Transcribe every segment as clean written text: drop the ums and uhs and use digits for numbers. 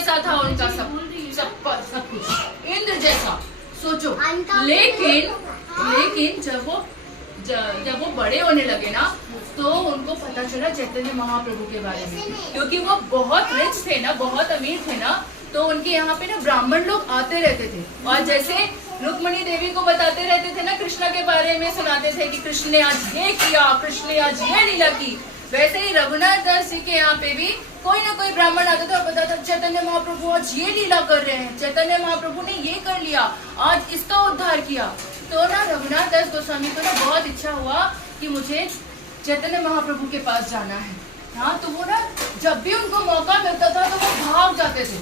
जैसा था उनका सब कुछ, इंद्र जैसा, सोचो। लेकिन जब वो बड़े होने लगे ना, तो उनको पता चला चैतन्य महाप्रभु के बारे में, क्योंकि वो बहुत रिच थे ना, बहुत अमीर थे ना, तो उनके यहाँ पे ना ब्राह्मण लोग आते रहते थे, और जैसे रुक्मणी देवी को बताते रहते थे ना, कृष्ण के बारे में सुनाते थे कि कृष्ण ने आज ये किया, कृष्ण ने आज ये लीला की, वैसे ही रघुनाथ दास जी के यहाँ पे भी कोई ना कोई ब्राह्मण आता था और बताता, चैतन्य महाप्रभु आज ये लीला कर रहे हैं, चैतन्य महाप्रभु ने ये कर लिया, आज इसका उद्धार किया। तो ना रघुनाथ दास गोस्वामी को ना बहुत इच्छा हुआ कि मुझे चैतन्य महाप्रभु के पास जाना है। हाँ, तो वो ना जब भी उनको मौका मिलता था तो वो भाग जाते थे,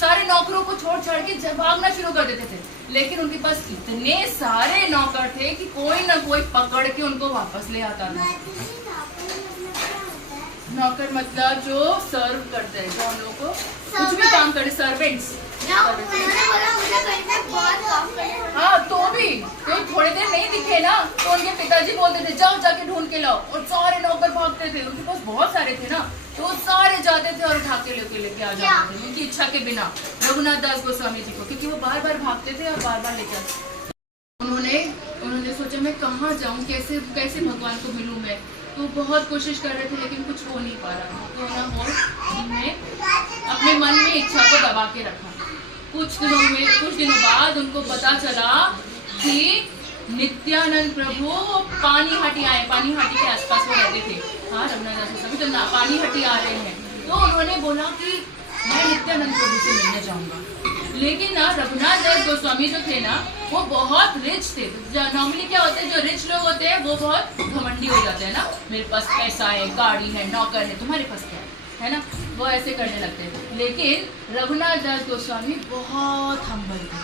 सारे नौकरों को छोड़ छाड़ के भागना शुरू कर देते थे। लेकिन उनके पास इतने सारे नौकर थे कि कोई ना कोई पकड़ के उनको वापस ले आता था। नौकर मतलब जो सर्व करते हैं, जो हम लोग को कुछ भी काम करे, सर्वेंट्स। हाँ, तो भी कोई थोड़ी देर नहीं दिखे ना, तो उनके पिताजी बोलते थे जाओ जाके ढूंढ के लाओ, और सारे नौकर भागते थे, उनके पास बहुत सारे थे ना, तो सारे जाते थे और उठा के लेके आ जाते थे उनकी इच्छा के बिना रघुनाथ दास गोस्वामी जी को, क्योंकि वो बार बार भागते थे और बार बार लेके आते। उन्होंने सोचा मैं कहाँ जाऊँ, कैसे भगवान को मिलूँ मैं, तो बहुत कोशिश कर रहे थे लेकिन कुछ हो नहीं पा रहा। तो ना उन्होंने अपने मन में इच्छा को दबा के रखा। कुछ दिनों बाद उनको पता चला कि नित्यानंद प्रभु पानीहाटी आए, पानीहाटी के आसपास वो रहते थे। हाँ, रघुनाथ दास गोस्वामी तो पानीहाटी आ रहे हैं, तो उन्होंने बोला कि मैं नित्यानंद प्रभु से मिलने जाऊंगा। लेकिन ना रघुनाथ दास गोस्वामी जो थे ना, वो बहुत रिच थे। नॉर्मली क्या होता है, जो रिच लोग होते हैं वो बहुत घमंडी हो जाते हैं ना, मेरे पास पैसा है, गाड़ी है, नौकर है, तुम्हारे पास क्या है ना, वो ऐसे करने लगते हैं। लेकिन रघुनाथ दास गोस्वामी बहुत हम्बल थे।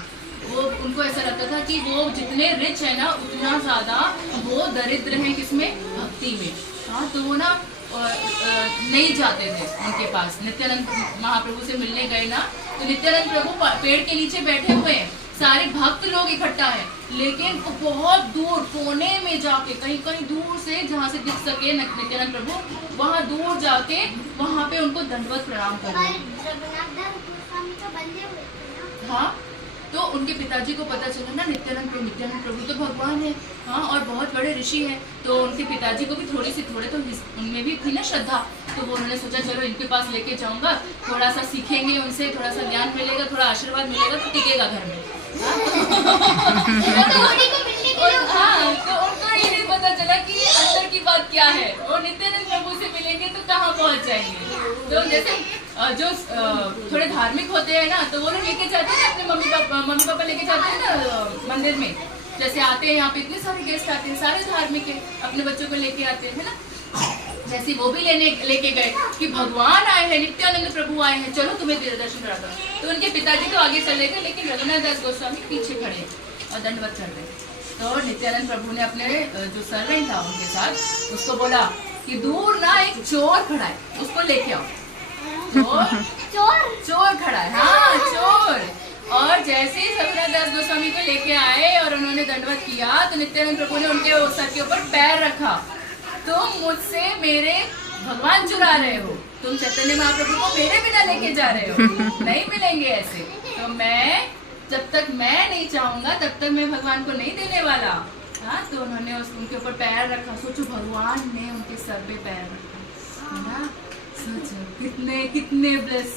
उनको ऐसा लगता था कि वो जितने रिच है ना, उतना ज्यादा वो दरिद्र हैं किसमें, भक्ति में। हाँ, तो वो ना नहीं जाते थे उनके पास। नित्यानंद महाप्रभु से मिलने गए ना, तो नित्यानंद प्रभु पेड़ के नीचे बैठे हुए हैं, सारे भक्त लोग इकट्ठा हैं, लेकिन वो बहुत दूर कोने में जाके, कहीं दूर से जहाँ से दिख सके नित्यानंद प्रभु, वहाँ दूर जाके वहाँ पे उनको दंडवत प्रणाम कर रहे हैं। हाँ, तो उनके पिताजी को पता चला ना नित्यानंद प्रभु तो भगवान है, हाँ, और बहुत बड़े ऋषि हैं। तो उनके पिताजी को भी थोड़े तो उनमें भी थी ना श्रद्धा, तो वो उन्होंने सोचा चलो इनके पास लेके जाऊंगा, थोड़ा सा सीखेंगे उनसे, थोड़ा सा ज्ञान मिलेगा, थोड़ा आशीर्वाद मिलेगा, तो टिकेगा घर में। हाँ, तो उनको ये नहीं पता चला कि अंदर की बात क्या है, वो नित्यानंद प्रभु से मिलेंगे तो कहाँ पहुँच जाएंगे। तो जैसे जो थोड़े धार्मिक होते हैं ना, तो वो लोग लेके जाते हैं अपने मम्मी पापा लेके जाते हैं ना मंदिर में, जैसे आते हैं यहाँ पे इतने सारे गेस्ट आते हैं, सारे धार्मिक है, अपने बच्चों को लेके आते हैं ना, जैसे वो भी लेके गए कि भगवान आए हैं, नित्यानंद प्रभु आए हैं, चलो तुम्हें दर्शन कराता हूँ। तो उनके पिताजी तो आगे चले गए, लेकिन रघुनाथ दास गोस्वामी पीछे खड़े और दंडवत चढ़ रहे। तो नित्यानंद प्रभु ने अपने जो सर्वेंट था उनके साथ उसको बोला कि दूर ना एक चोर खड़ा है, उसको लेके आओ। चोर खड़ा है, हाँ, चोर। और जैसे ही रघुनाथ दास गोस्वामी को लेके आए और उन्होंने दंडवत किया, तो नित्यानंद प्रभु ने उनके सर के ऊपर पैर रखा। तुम मुझसे मेरे भगवान चुरा रहे हो, तुम चैतन्य महाप्रभु को मेरे बिना लेके जा रहे हो, नहीं मिलेंगे ऐसे। तो मैं जब तक मैं नहीं चाहूंगा तब तक मैं भगवान को नहीं देने वाला। हाँ, तो उन्होंने उनके ऊपर पैर रखा। सोचो भगवान ने उनके सर पे पैर रखा, है ना, सोचो कितने ब्लेस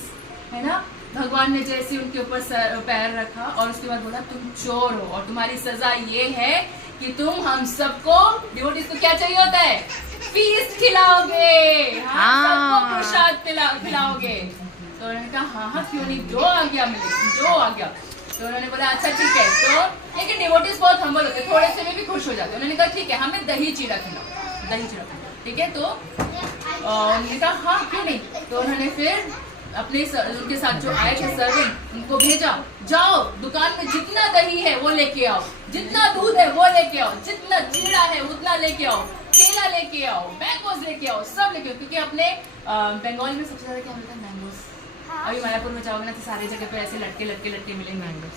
है ना। भगवान ने जैसे उनके ऊपर पैर रखा और उसके बाद बोला तुम चोर हो और तुम्हारी सजा ये है कि तुम हम सबको डिवोटीज को क्या चाहिए होता है, फीस्ट खिलाओगे, हाँ, सबको प्रसाद खिलाओगे। तो उन्होंने कहा हाँ क्यों नहीं, जो आ गया। तो उन्होंने बोला अच्छा ठीक है। तो लेकिन डिवोटीज बहुत हम्बल होते, थोड़े से में भी खुश हो जाते। उन्होंने कहा ठीक है हमें दही चीरा खिलाओ, ठीक है। तो उन्होंने कहा हाँ क्यों नहीं। तो उन्होंने फिर अपने उनके साथ जो आए थे सर्वेंट उनको भेजा, जाओ दुकान में जितना दही है वो लेके आओ, जितना दूध है वो लेके आओ, जितना चीड़ा है उतना लेके आओ, केला लेके आओ, मैंगोज लेके आओ, सब लेके आओ। क्योंकि अपने बंगाल में सबसे ज्यादा क्या मिलता है, मैंगोज। अभी मायापुर में जाओगे ना तो सारी जगह पे ऐसे लटके मिले मैंगोज।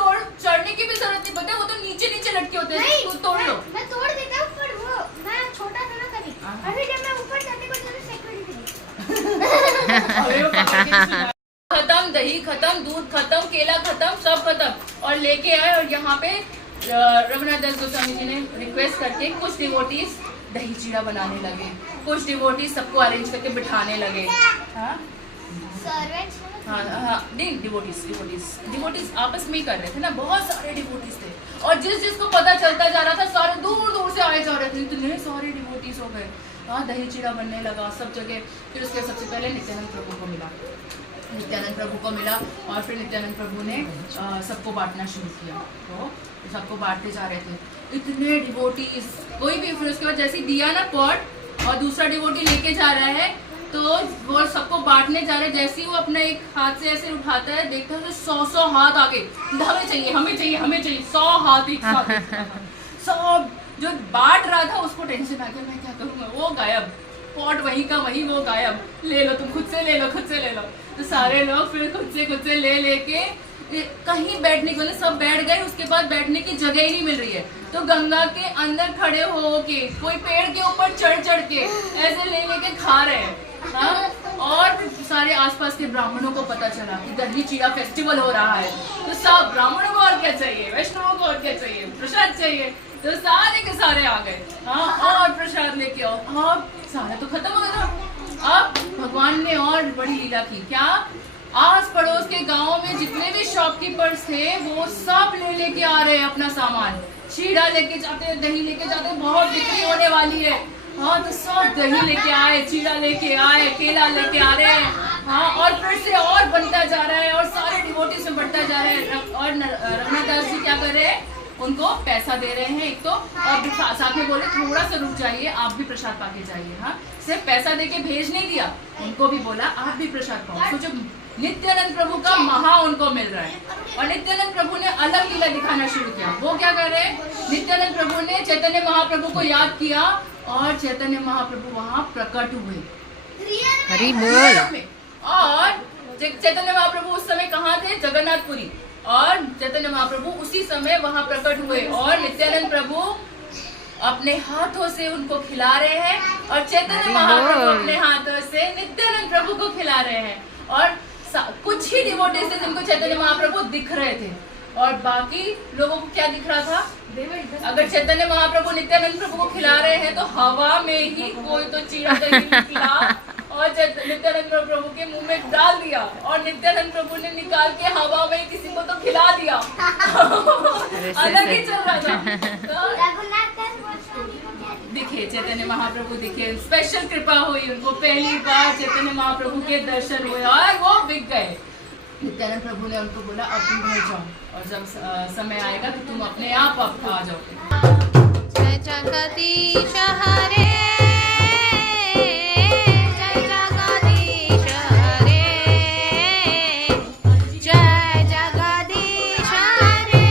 और चढ़ने की भी खत्म, दही खत्म, दूध खत्म, केला खत्म, सब खत्म। और लेके आए और यहाँ पे रघुनाथ दास गोस्वामी जी ने रिक्वेस्ट करके कुछ डिवोटीज दही चीड़ा बनाने लगे, कुछ डिवोटीज सबको अरेंज करके बिठाने लगे। हाँ नहीं, डिवोटीज आपस में ही कर रहे थे ना, बहुत सारे डिवोटीज थे। और जिसको पता चलता जा रहा था सारे दूर दूर से आए जा रहे थे, इतने सारे डिवोटीज हो गए। हाँ, दही चीड़ा बनने लगा सब जगह। फिर उसके सबसे पहले नित्यानंद प्रभु को मिला, और फिर नित्यानंद प्रभु ने सबको बांटना शुरू किया। तो सबको बांटते जा रहे थे इतने डिवोटीज, कोई भी। फिर उसके बाद जैसे दिया ना पॉट और दूसरा डिवोटी लेके जा रहा है, तो वो सबको बांटने जा रहे हैं। जैसे ही वो अपना एक हाथ से ऐसे उठाता है, देखता है तो 100 हाथ आगे, हमें चाहिए 100 हाथ एक साथ। सब जो बांट रहा था उसको टेंशन आ गया, मैं क्या करूँगा, वो गायब, पॉट वहीं का वहीं, वो गायब। ले लो, तुम खुद से ले लो। तो सारे लोग फिर खुद से ले लेके कहीं बैठने को, सब बैठ गए। उसके बाद बैठने की जगह ही नहीं मिल रही है, तो गंगा के अंदर खड़े हो के, कोई पेड़ के ऊपर चढ़ के ऐसे ले लेके खा रहे हैं। हाँ? और सारे आसपास के ब्राह्मणों को पता चला कि दही चीड़ा फेस्टिवल हो रहा है, तो सब ब्राह्मणों को और क्या चाहिए, वैष्णवों को और क्या चाहिए, प्रसाद चाहिए। तो सारे के सारे आ गए। हाँ, और प्रसाद लेके आओ। हाँ, सारा तो खत्म हो गया। अब भगवान ने और बड़ी लीला की। क्या? आस पड़ोस के गांव में जितने भी शॉपकीपर्स थे वो सब लेके आ रहे हैं अपना सामान। चीड़ा लेके जाते हैं, दही लेके जाते हैं, बहुत बिक्री होने वाली है। हाँ, तो सब दही लेके आए, चीड़ा लेके आए, केला लेके आ रहे हैं। हाँ, और फिर से और बनता जा रहा है और सारे डिवोटीज में बढ़ता जा रहा है। और रघुनाथ दास जी क्या कर रहे हैं, उनको पैसा दे रहे हैं एक तो, और साथ में बोले थोड़ा सा रुक जाइए, आप भी प्रसाद पाके जाइए। हाँ, सिर्फ पैसा देके भेज नहीं दिया, उनको भी बोला आप भी प्रसाद पाओ। सोचो, नित्यानंद प्रभु का महा उनको मिल रहा है। और नित्यानंद प्रभु ने अलग लीला दिखाना शुरू किया। वो क्या कर रहे हैं, नित्यानंद प्रभु ने चैतन्य महाप्रभु को याद किया और चैतन्य महाप्रभु वहाँ प्रकट हुए। हरि बोल। और चैतन्य महाप्रभु उस समय कहाँ थे, जगन्नाथपुरी। और चैतन्य महाप्रभु उसी समय वहाँ प्रकट हुए और नित्यानंद प्रभु अपने हाथों से उनको खिला रहे हैं, और चैतन्य महाप्रभु अपने हाथों से नित्यानंद प्रभु को खिला रहे हैं। और कुछ ही डिवोटीज थे जिनको चैतन्य महाप्रभु दिख रहे थे, और बाकी लोगों को क्या दिख रहा था, अगर चैतन्य महाप्रभु नित्यानंद प्रभु को खिला रहे हैं तो हवा में ही कोई तो चीड़ा दही निकला और नित्यानंद प्रभु के मुंह में डाल दिया, और नित्यानंद प्रभु ने निकाल के हवा में किसी को तो खिला दिया। अलग ही चल रहा था। दिखे चैतन्य महाप्रभु, दिखे, स्पेशल कृपा हुई उनको। पहली बार चैतन्य महाप्रभु के दर्शन हुए और वो बिक गए। नित्यानंद प्रभु ने उनको बोला अब तुम घर जाओ, और जब समय आएगा तो तुम अपने आप आ जाओगे। जय जगदीश हरे, जय जगदीश हरे, जय जगदीश हरे।